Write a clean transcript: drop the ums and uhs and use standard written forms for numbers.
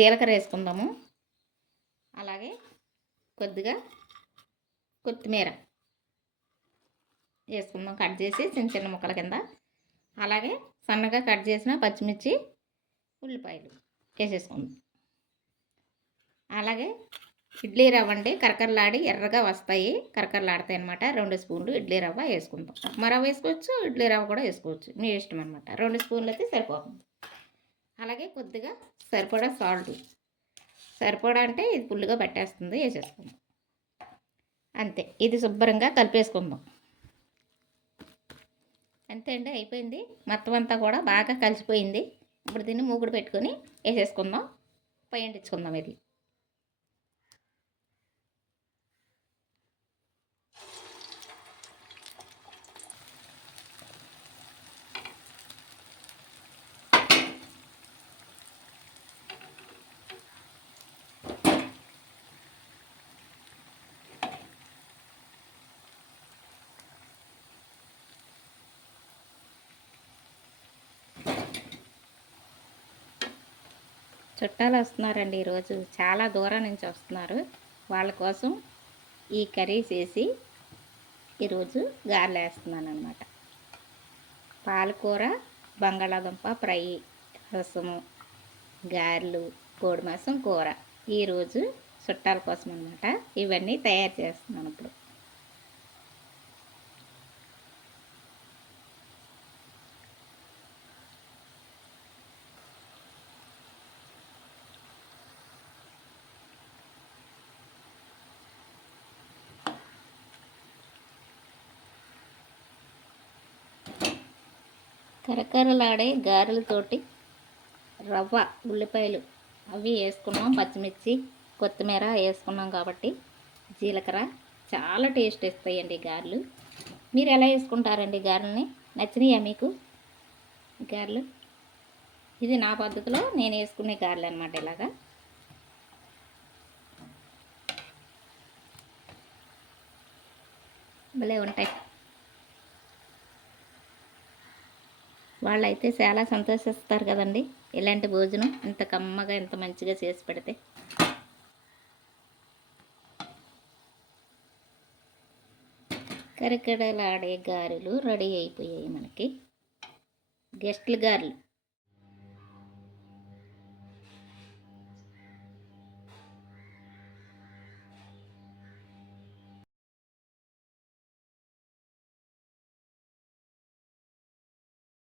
జీలకర్ర వేసుకుందాము. అలాగే కొద్దిగా కొత్తిమీర వేసుకుందాం, కట్ చేసి చిన్న చిన్న ముక్కల కింద. అలాగే సన్నగా కట్ చేసిన పచ్చిమిర్చి, ఉల్లిపాయలు వేసేసుకుందాం. అలాగే ఇడ్లీ రవ్వ అండి, కరకరలాడి ఎర్రగా వస్తాయి, కరకరలాడతాయి అనమాట. 2 స్పూన్లు ఇడ్లీ రవ్వ వేసుకుందాం. ఉప్మా రవ్వ వేసుకోవచ్చు, ఇడ్లీ రవ్వ కూడా వేసుకోవచ్చు, మీ ఇష్టం అనమాట. 2 స్పూన్లు అయితే సరిపోతుంది. అలాగే కొద్దిగా సరిపడా సాల్ట్, సరిపడా అంటే ఇది ఫుల్గా పట్టేస్తుంది, వేసేసుకుందాం. అంతే, ఇది శుభ్రంగా కలిపేసుకుందాం. అంతే అండి, అయిపోయింది. మొత్తం అంతా కూడా బాగా కలిసిపోయింది. ఇప్పుడు దీన్ని మూగుడు పెట్టుకొని వేసేసుకుందాం, పొయ్యి అంటించుకుందాం. ఇది చుట్టాలు వస్తున్నారండి ఈరోజు, చాలా దూరం నుంచి వస్తున్నారు. వాళ్ళ కోసం ఈ కర్రీ చేసి ఈరోజు గారెలు వేస్తున్నాను అనమాట. పాలకూర, బంగాళాదుంప ఫ్రై, రసము, గారెలు, కోడి మాంసం కూర ఈరోజు చుట్టాల కోసం అనమాట. ఇవన్నీ తయారు చేస్తున్నాను ఇప్పుడు. కరకరలాడే గారెలతోటి రవ్వ, ఉల్లిపాయలు అవి వేసుకున్నాం, పచ్చిమిర్చి, కొత్తిమీర వేసుకున్నాం కాబట్టి జీలకర్ర చాలా టేస్ట్ ఇస్తాయండి గారెలు. మీరు ఎలా వేసుకుంటారండి గారెల్ని? నచ్చినాయా మీకు గారెలు? ఇది నా పద్ధతిలో నేను వేసుకునే గారెలు అనమాట. ఇలాగా భలే ఉంటాయి. వాళ్ళైతే చాలా సంతోషిస్తారు కదండి ఇలాంటి భోజనం ఇంత కమ్మగా ఇంత మంచిగా చేసి పెడితే. కరకరలాడే గారెలు రెడీ అయిపోయాయి మనకి. గెస్ట్ల గారెలు.